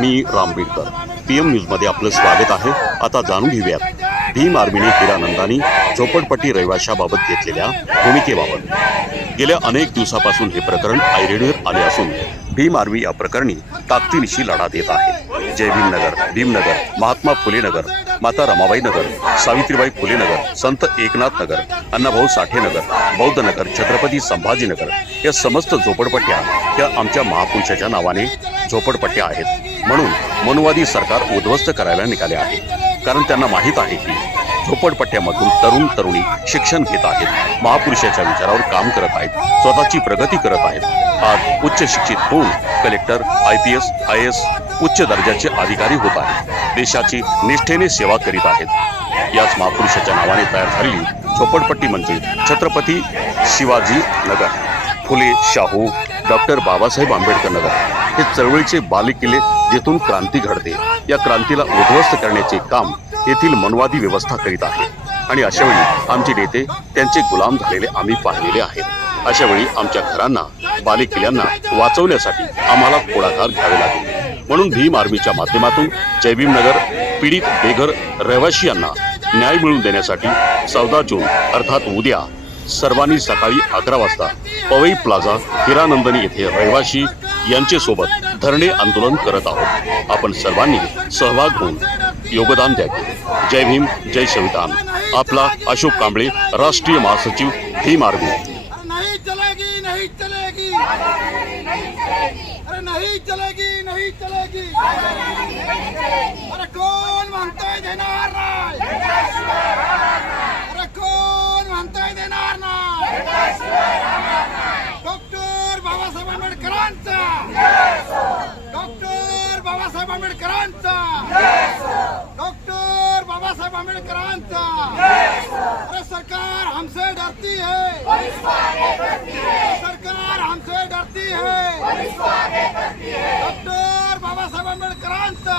मी Ram Beedkar P M न्यूजमध्ये आपलं स्वागत आहे. आता जाणून घेऊयात. भीम आर्मीने हिरानंदानी झोपडपट्टी रहिवाशाबाबत घेतलेल्या भूमिकेबाबत. गेल्या अनेक दिवसापासून हे प्रकरण ऐरणीवर आले असून भीम आर्मी या प्रकरणी ताकदीनिशी लढा देत आहे. जय भीमनगर भीमनगर महात्मा फुले नगर माता रमाबाई नगर सावित्रीबाई फुले नगर संत एकनाथ नगर अण्णाभाऊ साठे नगर बौद्ध नगर छत्रपती संभाजीनगर या समस्त झोपडपट्ट्या या आमच्या महापुरुषाच्या नावाने झोपडपट्ट्या आहेत. म्हणून मनुवादी सरकार उद्ध्वस्त करायला निघाले आहे. कारण त्यांना माहीत आहे की झोपडपट्ट्यामधून तरुण तरुणी शिक्षण घेत आहेत. महापुरुषाच्या विचारावर काम करत आहेत. स्वतःची प्रगती करत आहेत. आज उच्च शिक्षित होऊन collector I P S I S उच्च दर्जाचे अधिकारी होत आहेत. देशाची निष्ठेने सेवा करीत आहेत. याच महापुरुषाच्या नावाने तयार झालेली झोपडपट्टी म्हणजे छत्रपती शिवाजी नगर फुले शाहू डॉक्टर बाबासाहेब आंबेडकर नगर. हे चळवळीचे बालेकिल्ले जेथून क्रांती घडते. या क्रांतीला उद्ध्वस्त करण्याचे काम येथील मनवादी व्यवस्था करीत आहे. आणि अशा वेळी आमचे नेते त्यांचे गुलाम झालेले आम्ही पाहिलेले आहेत. अशा वेळी आमच्या घरांना बालेकिल्ल्यांना वाचवण्यासाठी आम्हाला पुढाकार घ्यावे लागेल. म्हणून भीम आर्मीच्या माध्यमातून जयभीम नगर पीडित बेघर रहिवाशियांना न्याय मिळवून देण्यासाठी चौदा जून अर्थात उद्या सर्वांनी सकाळी अकरा वाजता पवई प्लाझा हिरानंदनी येथे रहिवाशी यांचे सोबत धरणे आंदोलन करत आहोत. आपण सर्वांनी सहभाग होऊन योगदान द्यावे जय भीम जय संविधान. आपला अशोक कांबळे राष्ट्रीय महासचिव भीम आर्मी नहीं चलेगी नहीं चलेगी. अरे कौन नहीं चलेगी अरे कोण म्हणतोय देणार नाही अरे कोण म्हणतोय देणार नाही डॉक्टर बाबासाहेब आंबेडकरांचा डॉक्टर बाबासाहेब आंबेडकरांचा. डॉक्टर बाबासाहेब आंबेडकरांचा. अरे सरकार हमसे डरती है. सरकार हमसे डरती है. डॉक्टर बाबासाहेब आंबेडकरांचा.